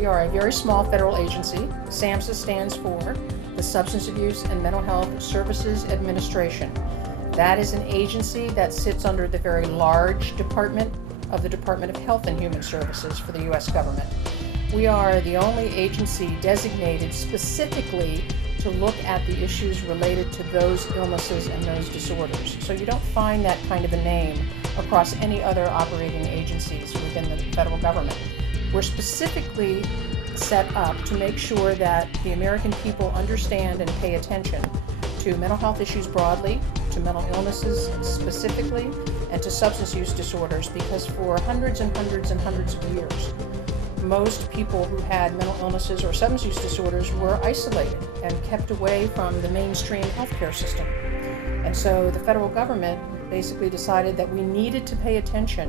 We are a very small federal agency. SAMHSA stands for the Substance Abuse and Mental Health Services Administration. That is an agency that sits under the very large department of the Department of Health and Human Services for the U.S. government. We are the only agency designated specifically to look at the issues related to those illnesses and those disorders. So you don't find that kind of a name across any other operating agencies within the federal government. We're specifically set up to make sure that the American people understand and pay attention to mental health issues broadly, to mental illnesses specifically, and to substance use disorders, because for hundreds and hundreds and hundreds of years, most people who had mental illnesses or substance use disorders were isolated and kept away from the mainstream healthcare system. And so the federal government basically decided that we needed to pay attention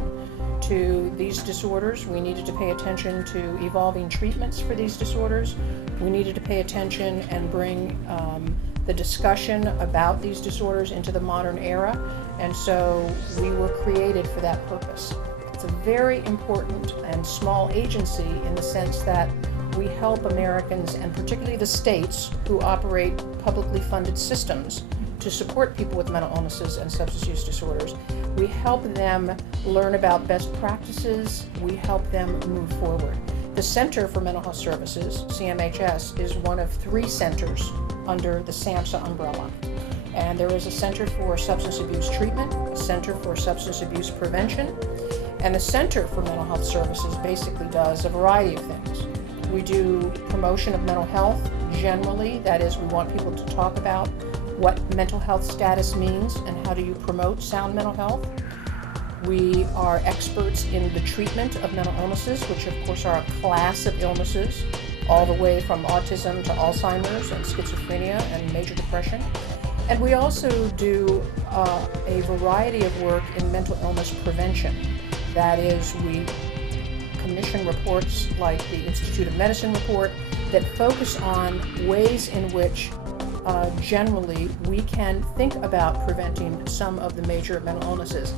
to these disorders. We needed to pay attention to evolving treatments for these disorders. We needed to pay attention and bring the discussion about these disorders into the modern era. And so we were created for that purpose. It's a very important and small agency in the sense that we help Americans, and particularly the states who operate publicly funded systems to support people with mental illnesses and substance use disorders. We help them learn about best practices. We help them move forward. The Center for Mental Health Services, CMHS, is one of 3 centers under the SAMHSA umbrella. And there is a Center for Substance Abuse Treatment, a Center for Substance Abuse Prevention, and the Center for Mental Health Services basically does a variety of things. We do promotion of mental health generally, that is, we want people to talk about what mental health status means and how do you promote sound mental health. We are experts in the treatment of mental illnesses, which of course are a class of illnesses, all the way from autism to Alzheimer's and schizophrenia and major depression. And we also do a variety of work in mental illness prevention. That is, we commission reports like the Institute of Medicine report that focus on ways in which generally we can think about preventing some of the major mental illnesses.